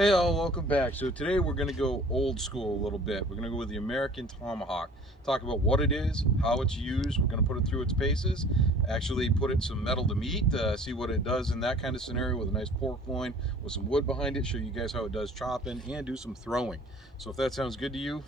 Hey all, welcome back. So today we're going to go old school a little bit. We're going to go with the American Tomahawk. Talk about what it is, how it's used. We're going to put it through its paces, actually put it some metal to meat, see what it does in that kind of scenario with a nice pork loin with some wood behind it, show you guys how it does chopping and do some throwing. So if that sounds good to you,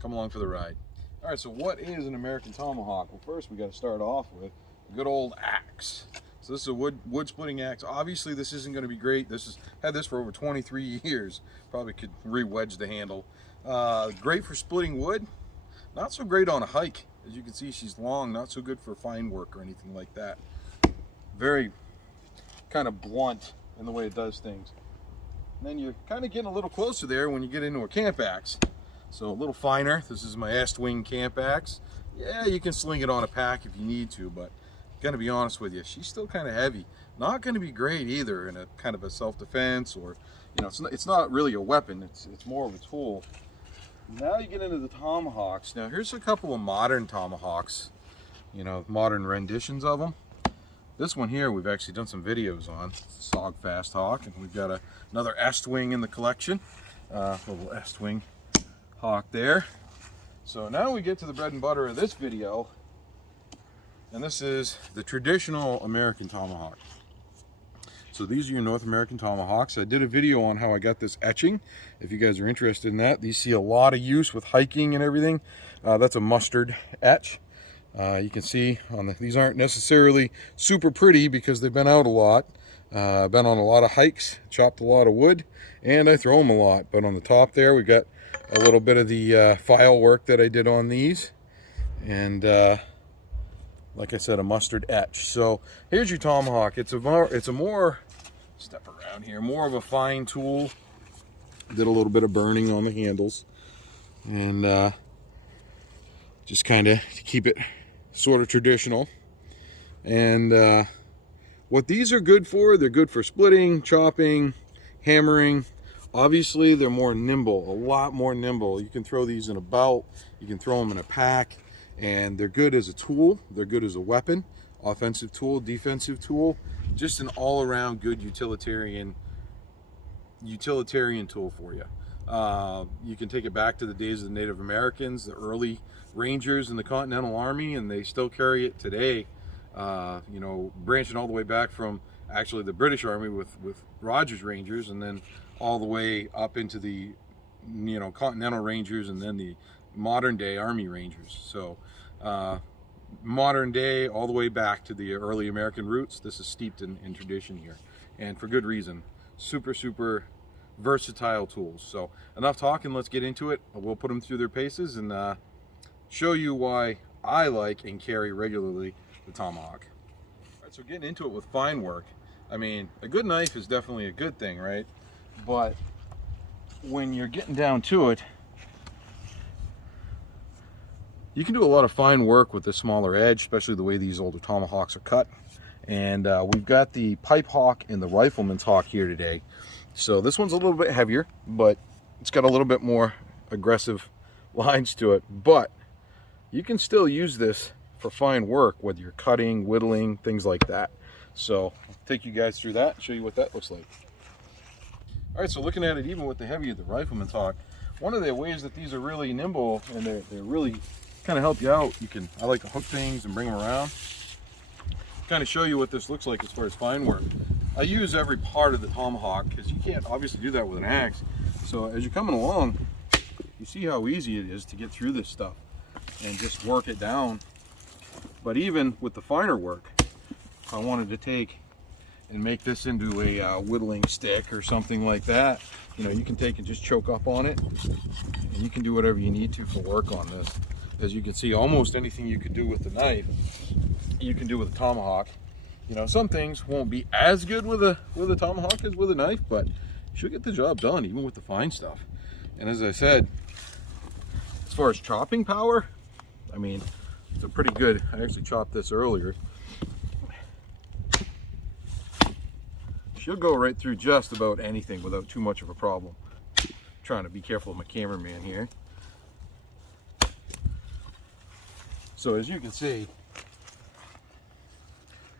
come along for the ride. All right, so what is an American Tomahawk? Well, first we got to start off with a good old axe. So this is a wood splitting axe. Obviously this isn't going to be great. Had this for over 23 years. Probably could re-wedge the handle. Great for splitting wood. Not so great on a hike. As you can see, she's long. Not so good for fine work or anything like that. Very kind of blunt in the way it does things. And then you're kind of getting a little closer there when you get into a camp axe. So a little finer. This is my Est-wing camp axe. Yeah, you can sling it on a pack if you need to, but gonna be honest with you, she's still kind of heavy. Not gonna be great either in a kind of a self-defense, or it's not really a weapon. It's more of a tool. Now you get into the tomahawks. Now here's a couple of modern tomahawks. Modern renditions of them. This one here we've actually done some videos on. It's a Sog Fast Hawk, and we've got another Est-wing in the collection. Little Est-wing hawk there. So now we get to the bread and butter of this video. And this is the traditional American Tomahawk. So these are your North American Tomahawks. I did a video on how I got this etching. If you guys are interested in that, these see a lot of use with hiking and everything. That's a mustard etch. You can see these aren't necessarily super pretty because they've been out a lot. Been on a lot of hikes, chopped a lot of wood, and I throw them a lot. But on the top there, we got a little bit of the file work that I did on these. And like I said, a mustard etch. So here's your tomahawk. It's a more step around here, more of a fine tool. Did a little bit of burning on the handles, and just kind of to keep it sort of traditional. And what these are good for, they're good for splitting, chopping, hammering. Obviously, they're more nimble, a lot more nimble. You can throw these in a belt, you can throw them in a pack. And they're good as a tool, they're good as a weapon, offensive tool, defensive tool, just an all-around good utilitarian tool for you. You can take it back to the days of the Native Americans, the early Rangers in the Continental Army, and they still carry it today. Branching all the way back from actually the British Army with Rogers Rangers, and then all the way up into the Continental Rangers, and then the modern day Army Rangers. So modern day all the way back to the early American roots. This is steeped in tradition here, and for good reason. Super versatile tools. So enough talking, let's get into it. We'll put them through their paces and show you why I like and carry regularly the tomahawk. All right, so getting into it with fine work, I mean, a good knife is definitely a good thing, right? But when you're getting down to it, you can do a lot of fine work with the smaller edge, especially the way these older tomahawks are cut. And we've got the pipe hawk and the rifleman's hawk here today. So this one's a little bit heavier, but it's got a little bit more aggressive lines to it. But you can still use this for fine work, whether you're cutting, whittling, things like that. So I'll take you guys through that and show you what that looks like. All right, so looking at it, even with the heavier, the rifleman's hawk, one of the ways that these are really nimble and they're really kind of help you out. I like to hook things and bring them around. Kind of show you what this looks like as far as fine work. I use every part of the tomahawk because you can't obviously do that with an axe. So as you're coming along, you see how easy it is to get through this stuff and just work it down. But even with the finer work, if I wanted to take and make this into a whittling stick or something like that, you can take and just choke up on it, and you can do whatever you need to for work on this. As you can see, almost anything you could do with the knife, you can do with a tomahawk. Some things won't be as good with a tomahawk as with a knife, but she'll get the job done, even with the fine stuff. And as I said, as far as chopping power, I mean, it's a pretty good. I actually chopped this earlier. She'll go right through just about anything without too much of a problem. I'm trying to be careful of my cameraman here. So as you can see,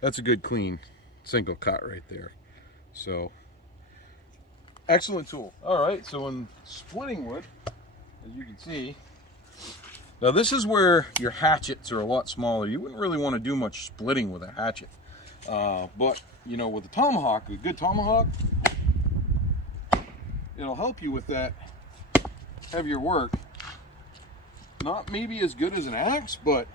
that's a good clean single cut right there. So Excellent tool. All right, so in splitting wood, as you can see, now this is where your hatchets are a lot smaller. You wouldn't really want to do much splitting with a hatchet. But, you know, with a tomahawk, a good tomahawk, it'll help you with that heavier work. Not maybe as good as an axe, but...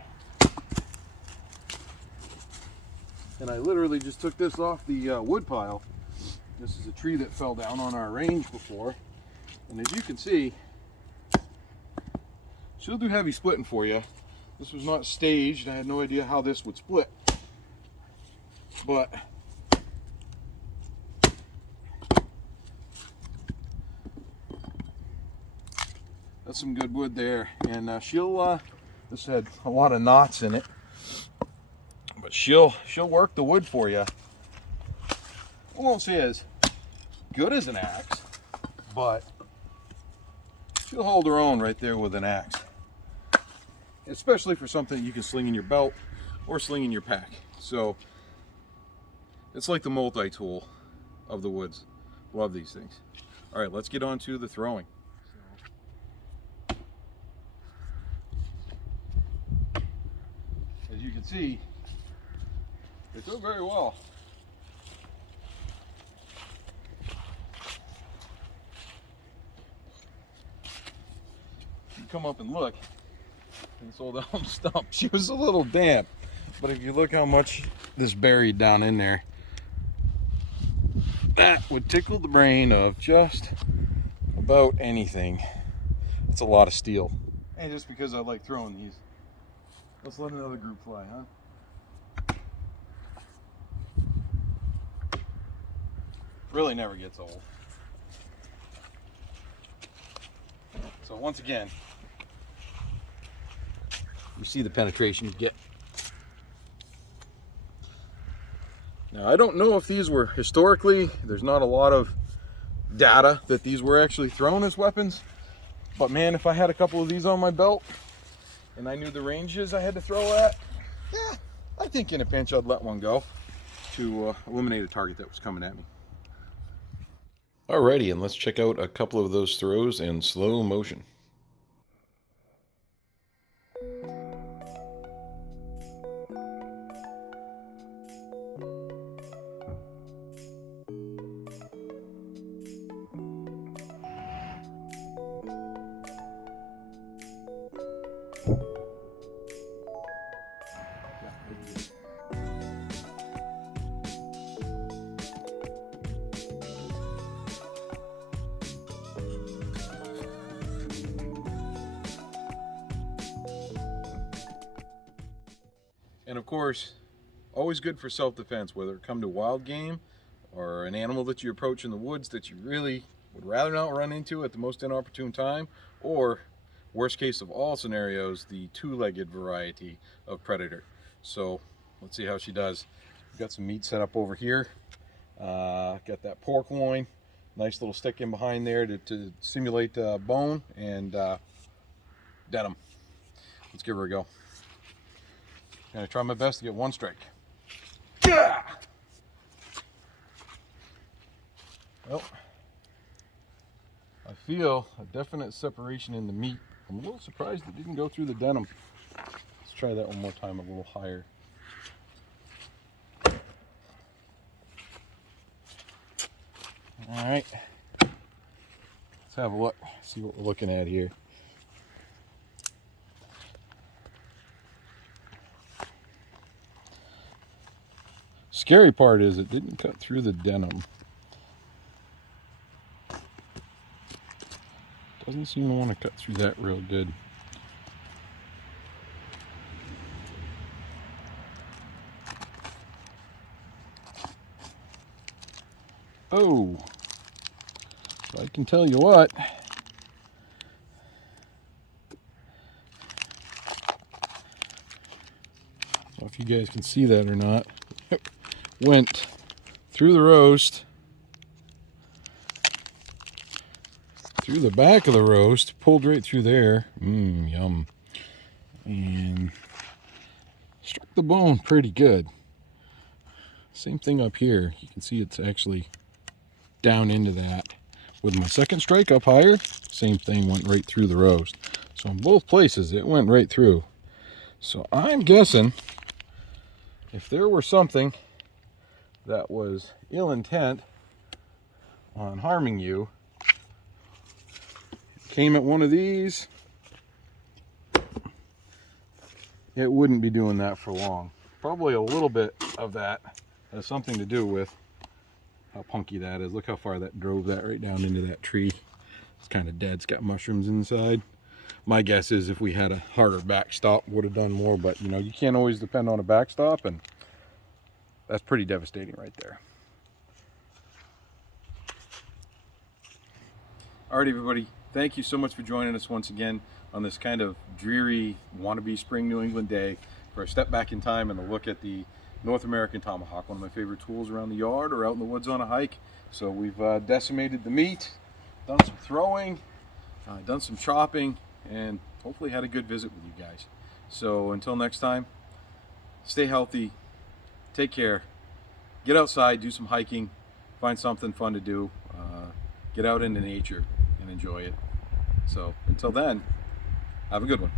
And I literally just took this off the wood pile. This is a tree that fell down on our range before. And as you can see, she'll do heavy splitting for you. This was not staged. I had no idea how this would split. But that's some good wood there. And she'll, this had a lot of knots in it. But she'll work the wood for you. I won't say as good as an axe, but she'll hold her own right there with an axe. Especially for something you can sling in your belt or sling in your pack. So it's like the multi-tool of the woods. Love these things. All right, let's get on to the throwing. As you can see, they throw very well. You come up and look, and this old elm stump, she was a little damp, but if you look how much this buried down in there, that would tickle the brain of just about anything. It's a lot of steel. And just because I like throwing these, let's let another group fly, huh? Really never gets old. So once again, you see the penetration you get. Now I don't know if these were historically, there's not a lot of data that these were actually thrown as weapons, but man, if I had a couple of these on my belt and I knew the ranges I had to throw at, yeah, I think in a pinch I'd let one go to eliminate a target that was coming at me. Alrighty, and let's check out a couple of those throws in slow motion. And of course, always good for self-defense, whether it come to wild game or an animal that you approach in the woods that you really would rather not run into at the most inopportune time, or worst case of all scenarios, the two-legged variety of predator. So let's see how she does. We've got some meat set up over here. Got that pork loin, nice little stick in behind there to simulate bone and denim. Let's give her a go. I'm gonna try my best to get one strike. Yeah! Well, I feel a definite separation in the meat. I'm a little surprised it didn't go through the denim. Let's try that one more time, a little higher. All right, let's have a look, see what we're looking at here. Scary part is it didn't cut through the denim. Doesn't seem to want to cut through that real good. Oh, I can tell you what. I don't know if you guys can see that or not. Went through the roast, through the back of the roast, pulled right through there, yum, and struck the bone pretty good. Same thing up here, you can see it's actually down into that. with my second strike up higher, same thing, went right through the roast. So in both places, it went right through. So I'm guessing if there were something that was ill intent on harming you, came at one of these, it wouldn't be doing that for long. Probably a little bit of that has something to do with how punky that is. Look how far that drove that right down into that tree. It's kind of dead. It's got mushrooms inside. My guess is if we had a harder backstop, would have done more, but you know, you can't always depend on a backstop, and that's pretty devastating right there. Alright everybody, thank you so much for joining us once again on this kind of dreary wannabe spring New England day for a step back in time and a look at the North American Tomahawk, one of my favorite tools around the yard or out in the woods on a hike. So we've decimated the meat, done some throwing, done some chopping, and hopefully had a good visit with you guys. So until next time, stay healthy, take care, get outside, do some hiking, find something fun to do, get out into nature and enjoy it. So until then, have a good one.